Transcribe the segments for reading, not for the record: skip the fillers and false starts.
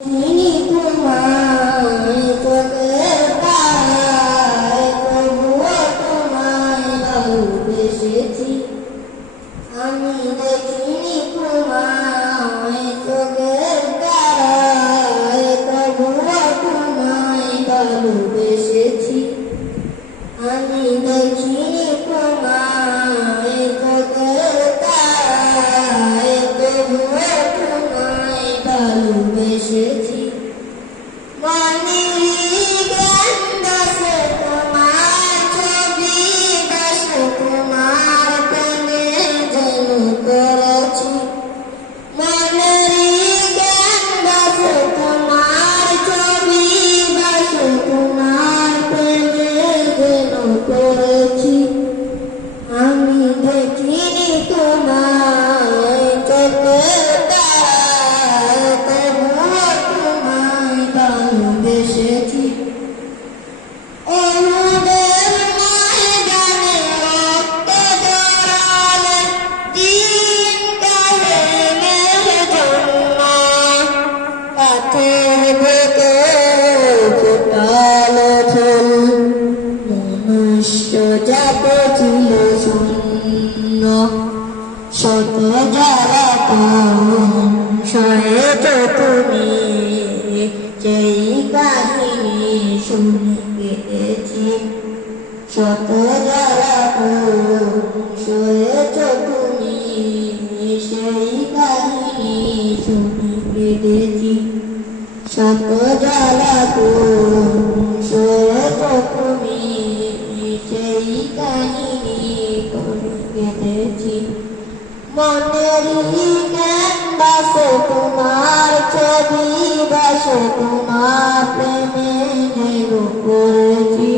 চিনি তোমায় চোখের তারায়, তবুও তোমায় ভালোবেসেছি। আমি দেখিনি তোমায় চোখের তারায়, তবুও তোমায় ভালোবেসেছি। আমি দেখিনি তোমায় চোখের তারায়, তবুও তোমায় ভালোবেসেছি। মনের গন্ধে তোমার ছবি বসে তোমার প্রেমে যেন করেছি। মনের গন্ধে তোমার ছবি বসে তোমার প্রেমে যেন করেছি। আমি দেখিনি তোমায় চোখের তারায়, তবুও তোমায় ভালোবেসেছি। অনুদের ময়দানে রক্ত ঝরালে দিন কায়েমের জন্য, পাথর ভেতর ফোটালো ফুল, মনুষ্য জাত ছিল শূন্য। শত জ্বালাতন সয়েছ তুমি, সেই কাহিনী শুনে কেটেছি। শত জ্বালাতন সয়েছ তুমি, সেই কাহিনী শুনে কেটেছি। শত জ্বালাতন সয়েছ তুমি, সেই কাহিনী শুনে কেটেছি। মনেরই ক্যানভাসে তোমার ছবি বসে তোমার প্রেমে যেন করেছি।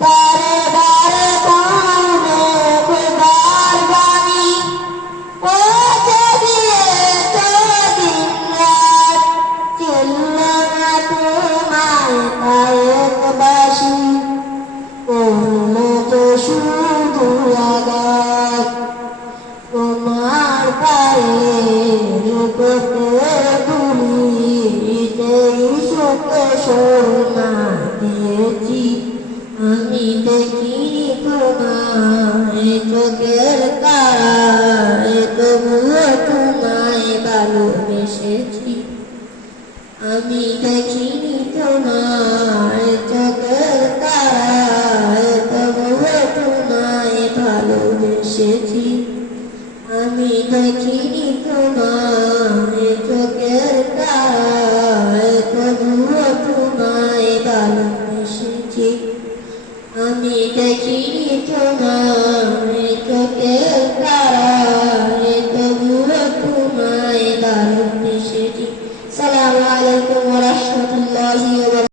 বারে বারে কানে খোদার বাণী পৌঁছে দিয়েছো দিন রাত, ছিল না তোমায় কায়েতবাসী, করলো তো শুধু আঘাত। তোমার পায়ের উপরে ধুলি, সেই সুখে সোনা দিয়েছি। আমি দেখিনি তোমায় চোখের তারায়, তবুও তোমায় ভালোবেসেছি। আমি দেখিনি তোমায় চোখের তারায়, তবুও তোমায় ভালোবেসেছি। আমি দেখিনি তোমায় চোখের তারায়, তবুও তোমায় ভালোবেসেছি। আমি দেখিনি তোমায় চোখের তারায়, তবুও তোমায় ভালোবেসেছি। আসসালামু আলাইকুম ওয়া রাহমাতুল্লাহি